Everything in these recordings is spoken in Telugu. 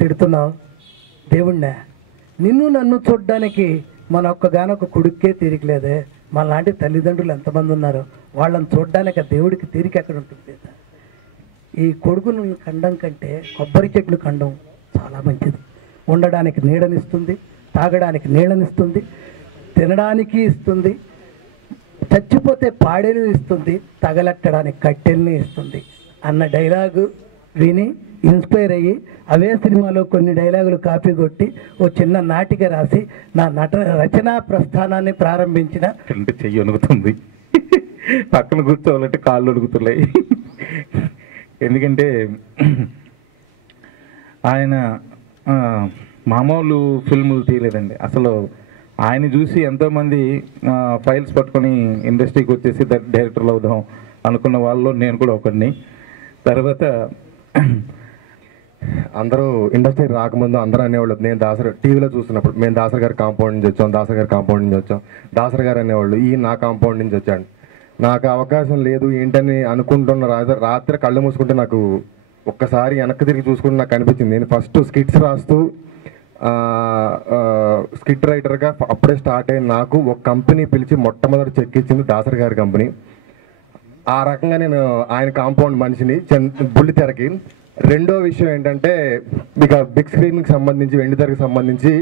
తిడుతున్నావు దేవుణ్ణే, నిన్ను నన్ను చూడ్డానికి మన ఒక్కగానొక్క కొడుక్కే తీరికలేదే, మనలాంటి తల్లిదండ్రులు ఎంతమంది ఉన్నారు, వాళ్ళని చూడ్డానికి ఆ దేవుడికి తీరిక ఎక్కడ ఉంటుంది? ఈ కొడుకును కండం కంటే కొబ్బరి చెట్లు కండం చాలా మంచిది. ఉండడానికి నీడనిస్తుంది, తాగడానికి నీళ్ళనిస్తుంది, తినడానికి ఇస్తుంది, చచ్చిపోతే పాడేని ఇస్తుంది, తగలెట్టడానికి కట్టెల్ని ఇస్తుంది అన్న డైలాగు విని ఇన్స్పైర్ అయ్యి అవే సినిమాలో కొన్ని డైలాగులు కాపీ కొట్టి ఓ చిన్న నాటిక రాసి నా రచనా ప్రస్థానాన్ని ప్రారంభించిన. చెయ్యి వణుకుతుంది, పక్కన కూర్చోవాలంటే కాళ్ళు వణుకుతున్నాయి. ఎందుకంటే ఆయన మామూలు ఫిల్ములు తీయలేదండి. అసలు ఆయన చూసి ఎంతోమంది ఫైల్స్ పట్టుకొని ఇండస్ట్రీకి వచ్చేసి డైరెక్టర్లు అవుదాం అనుకున్న వాళ్ళు నేను కూడా ఒకరిని. తర్వాత అందరూ ఇండస్ట్రీ రాకముందు అందరూ అనేవాళ్ళు, నేను దాసరి టీవీలో చూస్తున్నప్పుడు మేము దాసరి గారి కాంపౌండ్ నుంచి వచ్చాం, దాసరి గారి కాంపౌండ్ నుంచి వచ్చాం, దాసరి గారు అనేవాళ్ళు ఈ నా కాంపౌండ్ నుంచి వచ్చాడు. నాకు అవకాశం లేదు ఏంటని అనుకుంటున్న రాత్రి కళ్ళు మూసుకుంటే నాకు ఒక్కసారి వెనక్కి తిరిగి చూసుకుంటే నాకు అనిపించింది, నేను ఫస్ట్ స్కిట్స్ రాస్తూ స్కిట్ రైటర్గా అప్పుడే స్టార్ట్ అయిన నాకు ఒక కంపెనీ పిలిచి మొట్టమొదటి చెక్ ఇచ్చింది దాసరి గారి కంపెనీ. ఆ రకంగా నేను ఆయన కాంపౌండ్ మనిషిని బుల్లితెరకి. రెండో విషయం ఏంటంటే మీకు బిగ్ స్క్రీన్కి సంబంధించి వెండితెరకి సంబంధించి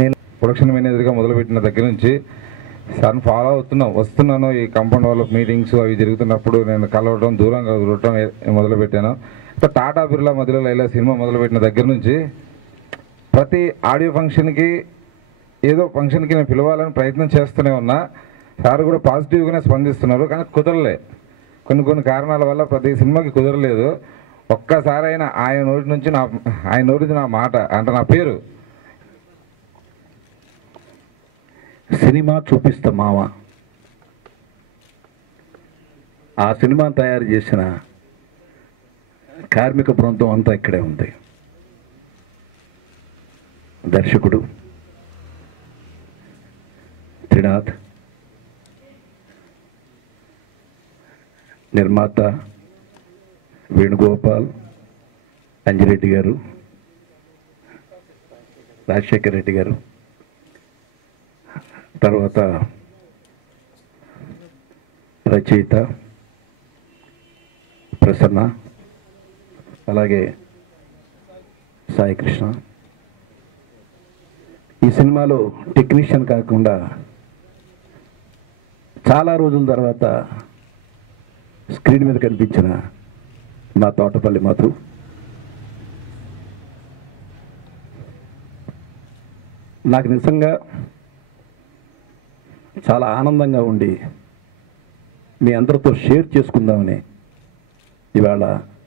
నేను ప్రొడక్షన్ మేనేజర్గా మొదలుపెట్టిన దగ్గర నుంచి సార్ని ఫాలో వస్తున్నాను. ఈ కాంపౌండ్ వాళ్ళ మీటింగ్స్ అవి జరుగుతున్నప్పుడు నేను కలవడం, దూరంగా చూడటం మొదలుపెట్టాను. టాటా బిర్లా మధ్యలో లైలా సినిమా మొదలుపెట్టిన దగ్గర నుంచి ప్రతి ఆడియో ఫంక్షన్కి ఏదో ఫంక్షన్కి నేను పిలవాలని ప్రయత్నం చేస్తూనే ఉన్నా. సార్ కూడా పాజిటివ్గానే స్పందిస్తున్నారు, కానీ కుదరలే. కొన్ని కారణాల వల్ల ప్రతి సినిమాకి కుదరలేదు. ఒక్కసారైనా ఆయన నోటి నుంచి నా మాట అంటే నా పేరు సినిమా చూపిస్తా మామ, ఆ సినిమా తయారు చేసిన కార్మిక బృందం అంతా ఇక్కడే ఉంది. దర్శకుడు త్రినాథ్, నిర్మాత వేణుగోపాల్, అంజిరెడ్డి గారు, రాజశేఖర్ రెడ్డి గారు, తర్వాత రచయిత ప్రసన్న, అలాగే సాయి కృష్ణ. ఈ సినిమాలో టెక్నీషియన్ కాకుండా చాలా రోజుల తర్వాత స్క్రీన్ మీద కనిపించిన మా తోటపల్లి మధు, నాకు నిజంగా చాలా ఆనందంగా ఉండి మీ అందరితో షేర్ చేసుకుందామని ఇవాళ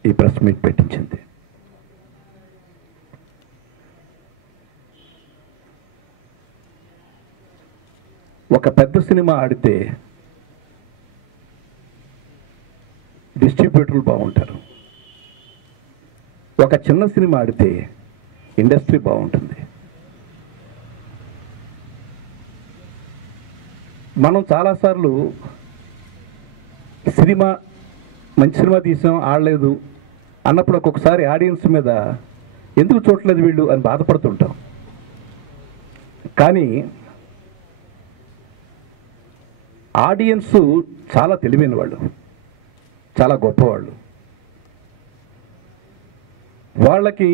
ఈ ప్రెస్ మీట్ పెట్టించింది. ఒక పెద్ద సినిమా ఆడితే డిస్ట్రిబ్యూటర్లు బాగుంటారు, ఒక చిన్న సినిమా ఆడితే ఇండస్ట్రీ బాగుంటుంది. మనం చాలాసార్లు సినిమా మంచి సినిమా తీసాం ఆడలేదు అన్నప్పుడు ఒక్కొక్కసారి ఆడియన్స్ మీద ఎందుకు చూడలేదు వీళ్ళు అని బాధపడుతుంటాం. కానీ ఆడియన్స్ చాలా తెలివైన వాళ్ళు, చాలా గొప్పవాళ్ళు. వాళ్ళకి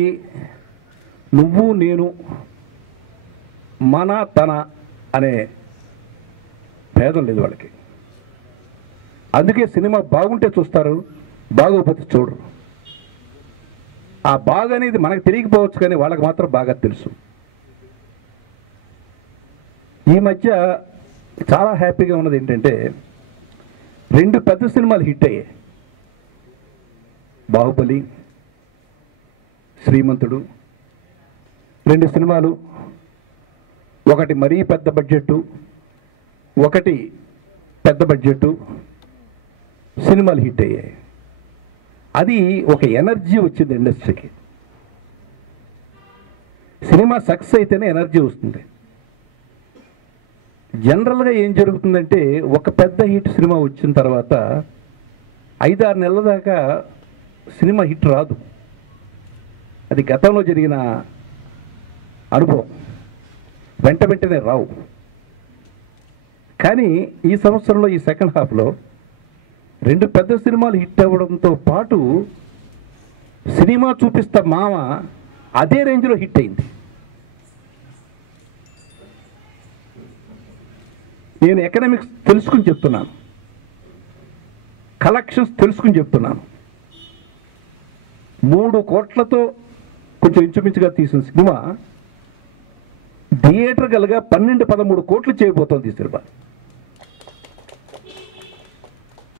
నువ్వు నేను మన తన అనే భేదం లేదు వాళ్ళకి. అందుకే సినిమా బాగుంటే చూస్తారు, బాగోకపోతే చూడరు. ఆ బాగా అనేది మనకు తెలియకపోవచ్చు, కానీ వాళ్ళకి మాత్రం బాగా తెలుసు. ఈ మధ్య చాలా హ్యాపీగా ఉన్నది ఏంటంటే 2 పెద్ద సినిమాలు హిట్ అయ్యాయి. బాహుబలి, శ్రీమంతుడు 2 సినిమాలు, ఒకటి మరీ పెద్ద బడ్జెట్టు, ఒకటి పెద్ద బడ్జెట్టు సినిమాలు హిట్ అయ్యాయి. అది ఒక ఎనర్జీ వచ్చింది ఇండస్ట్రీకి. సినిమా సక్సెస్ అయితేనే ఎనర్జీ వస్తుంది. జనరల్గా ఏం జరుగుతుందంటే ఒక పెద్ద హిట్ సినిమా వచ్చిన తర్వాత 5-6 నెలల దాకా సినిమా హిట్ రాదు. అది గతంలో జరిగిన అనుభవం, వెంటనే రావు. కానీ ఈ సంవత్సరంలో ఈ సెకండ్ హాఫ్లో 2 పెద్ద సినిమాలు హిట్ అవ్వడంతో పాటు సినిమా చూపిస్తా మామ అదే రేంజ్లో హిట్ అయింది. నేను ఎకనామిక్స్ తెలుసుకుని చెప్తున్నాను, కలెక్షన్స్ తెలుసుకుని చెప్తున్నాను. 3 కోట్లతో కొంచెం ఇంచుమించుగా తీసిన సినిమా థియేటర్ గలగా 12-13 కోట్లు చేయబోతోంది ఈ సినిమా.